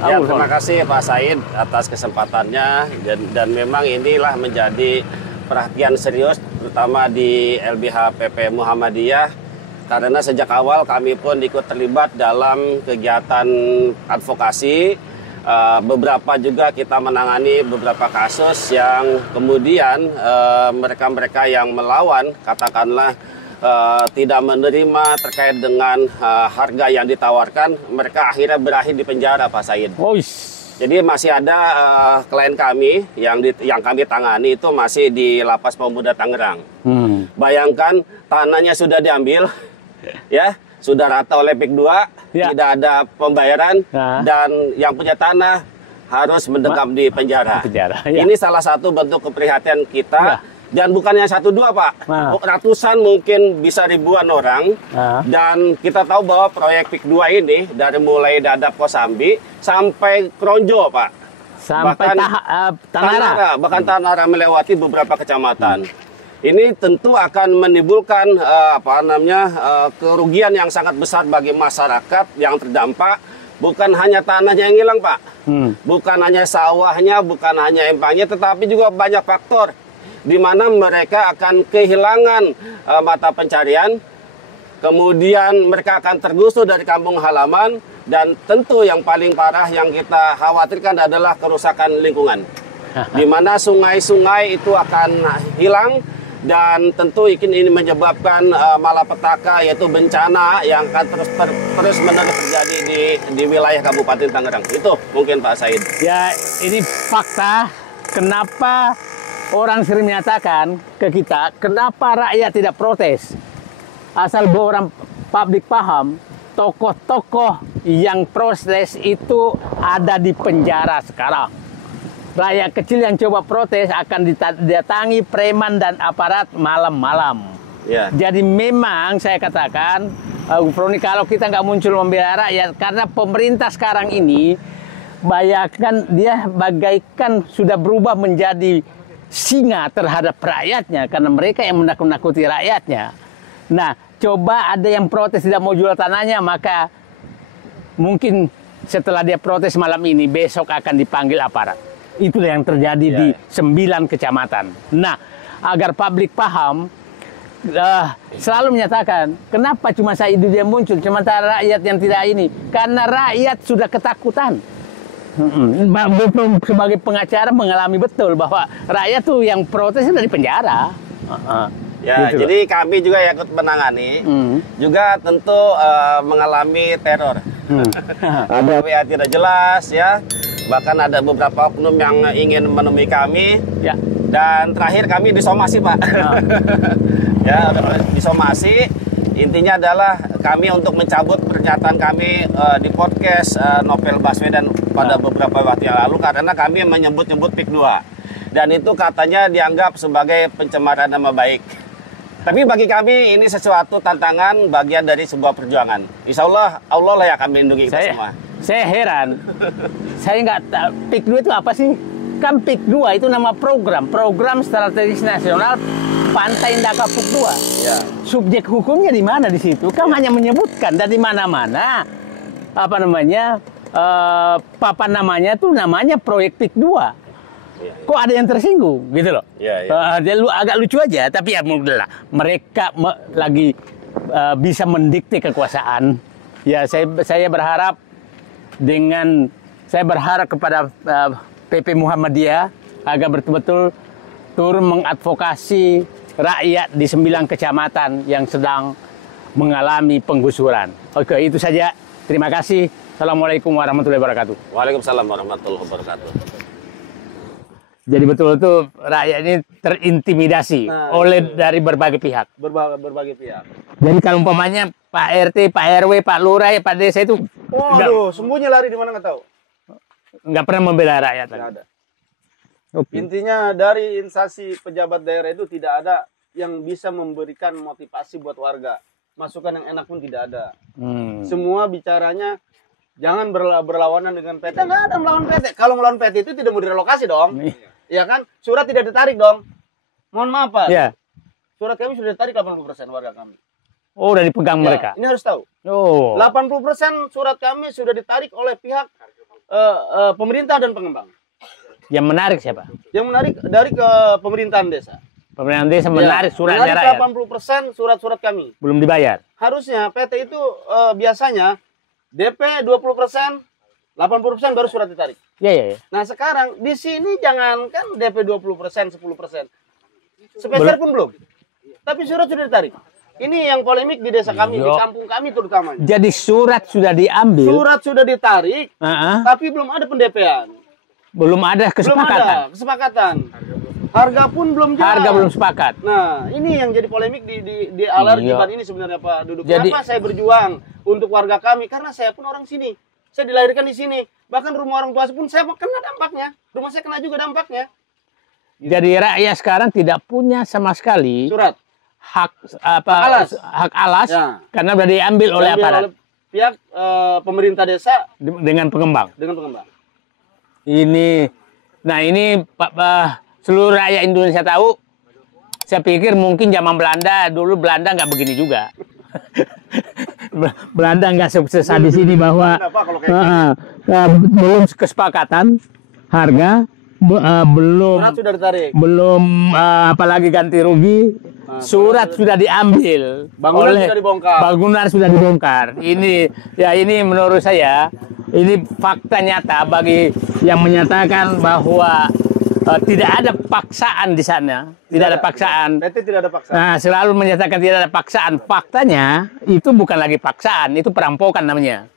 Ya, terima kasih Pak Said atas kesempatannya dan memang inilah menjadi perhatian serius terutama di LBH PP Muhammadiyah karena sejak awal kami pun ikut terlibat dalam kegiatan advokasi. Beberapa juga kita menangani beberapa kasus yang kemudian mereka-mereka yang melawan katakanlah tidak menerima terkait dengan harga yang ditawarkan, mereka akhirnya berakhir di penjara, Pak Said. Jadi masih ada klien kami yang kami tangani itu masih di Lapas Pemuda Tangerang. Bayangkan tanahnya sudah diambil, ya sudah rata oleh PIK 2, tidak ada pembayaran dan yang punya tanah harus mendekam di penjara. Ini salah satu bentuk keprihatinan kita. Dan bukannya 1-2 Pak, ratusan mungkin bisa ribuan orang. Dan kita tahu bahwa proyek PIK 2 ini dari mulai Dadap Kosambi sampai Kronjo Pak. Sampai Tanara. Bahkan Tanara melewati beberapa kecamatan. Ini tentu akan menimbulkan kerugian yang sangat besar bagi masyarakat yang terdampak. Bukan hanya tanahnya yang hilang Pak, bukan hanya sawahnya, bukan hanya empangnya, tetapi juga banyak faktor di mana mereka akan kehilangan mata pencarian, kemudian mereka akan tergusur dari kampung halaman, dan tentu yang paling parah yang kita khawatirkan adalah kerusakan lingkungan, di mana sungai-sungai itu akan hilang, dan tentu ini menyebabkan malapetaka yaitu bencana yang akan terus-menerus terjadi di wilayah Kabupaten Tangerang. Itu mungkin Pak Said. Ya, ini fakta kenapa orang sering menyatakan ke kita, kenapa rakyat tidak protes? Asal orang publik paham, tokoh-tokoh yang protes itu ada di penjara sekarang. Rakyat kecil yang coba protes akan didatangi preman dan aparat malam-malam. Jadi memang saya katakan, Froni, kalau kita nggak muncul membela rakyat, karena pemerintah sekarang ini, bayangkan dia bagaikan sudah berubah menjadi singa terhadap rakyatnya karena mereka yang menakut-nakuti rakyatnya. Nah, coba ada yang protes tidak mau jual tanahnya, maka mungkin setelah dia protes malam ini, besok akan dipanggil aparat. Itulah yang terjadi di 9 kecamatan. Nah, agar publik paham, selalu menyatakan, kenapa cuma saya itu dia muncul, sementara rakyat yang tidak ini? Karena rakyat sudah ketakutan. Sebagai pengacara mengalami betul bahwa rakyat tuh yang protes dari penjara. Gitu jadi kami juga ikut menangani, juga tentu mengalami teror. Ada WA tidak jelas ya, bahkan ada beberapa oknum yang ingin menemui kami. Dan terakhir kami disomasi Pak. Ya, disomasi. Intinya adalah kami untuk mencabut pernyataan kami di podcast Novel Baswedan pada beberapa waktu yang lalu karena kami menyebut-nyebut PIK 2. Dan itu katanya dianggap sebagai pencemaran nama baik. Tapi bagi kami ini sesuatu tantangan bagian dari sebuah perjuangan. Insya Allah, Allah lah yang akan melindungi kita semua. Saya heran. Saya nggak tahu PIK 2 itu apa sih? Kan PIK 2 itu nama program strategis nasional Pantai Indah Kapuk 2. Subjek hukumnya di mana di situ? Kamu hanya menyebutkan dari mana-mana papan namanya tuh namanya proyek PIK 2. Kok ada yang tersinggung gitu loh? Dia agak lucu aja, tapi ya mudahlah. Mereka lagi bisa mendikte kekuasaan. Ya, saya berharap kepada PP Muhammadiyah agar betul-betul turun mengadvokasi rakyat di 9 kecamatan yang sedang mengalami penggusuran. Oke, itu saja. Terima kasih. Assalamualaikum warahmatullahi wabarakatuh. Waalaikumsalam warahmatullahi wabarakatuh. Jadi betul-betul rakyat ini terintimidasi oleh dari berbagai pihak. Berbagai pihak. Jadi kalau umpamanya Pak RT, Pak RW, Pak Lurah, Pak Desa itu sembunyi lari di mana nggak tahu. Nggak pernah membela rakyat. Nggak ada. Intinya dari instansi pejabat daerah itu tidak ada yang bisa memberikan motivasi buat warga. Masukan yang enak pun tidak ada. Semua bicaranya jangan berlawanan dengan PT. Nggak ada melawan PT. Kalau melawan PT itu tidak mau direlokasi dong. Ya kan? Surat tidak ditarik dong. Mohon maaf Pak. Surat kami sudah ditarik 80% warga kami. Oh, udah dipegang mereka. Ini harus tahu. 80% surat kami sudah ditarik oleh pihak pemerintah dan pengembang. Yang menarik siapa? Yang menarik dari ke pemerintahan desa. Pemerintahan desa menarik suratnya menarik rakyat. 80% surat-surat kami. Belum dibayar. Harusnya PT itu biasanya DP 20%, 80% baru surat ditarik. Iya. Nah sekarang di sini jangankan DP 20%, 10%. Sepeser pun belum. Tapi surat sudah ditarik. Ini yang polemik di desa kami, di kampung kami terutama. Jadi surat sudah diambil. Surat sudah ditarik, tapi belum ada pendepean. Belum ada kesepakatan. Belum ada kesepakatan. Harga pun belum jelas. Harga belum sepakat. Nah, ini yang jadi polemik di alargiban ini sebenarnya Pak Duduk. Jadi, kenapa saya berjuang untuk warga kami? Karena saya pun orang sini. Saya dilahirkan di sini. Bahkan rumah orang tua saya pun saya kena dampaknya. Rumah saya kena juga dampaknya. Gitu. Jadi rakyat sekarang tidak punya sama sekali surat hak alas ya. Karena sudah diambil oleh aparat. Oleh pihak pemerintah desa dengan pengembang. Dengan pengembang. Ini seluruh rakyat Indonesia tahu. Saya pikir mungkin zaman Belanda dulu Belanda nggak begini juga. Belanda nggak sesadis ini bahwa belum kesepakatan harga, belum surat sudah ditarik. Belum apalagi ganti rugi, surat sudah diambil, bangunan sudah dibongkar. Ini menurut saya ini fakta nyata bagi yang menyatakan bahwa tidak ada paksaan di sana, tidak ada paksaan. Berarti tidak ada paksaan. Nah, selalu menyatakan tidak ada paksaan. Faktanya itu bukan lagi paksaan, itu perampokan namanya.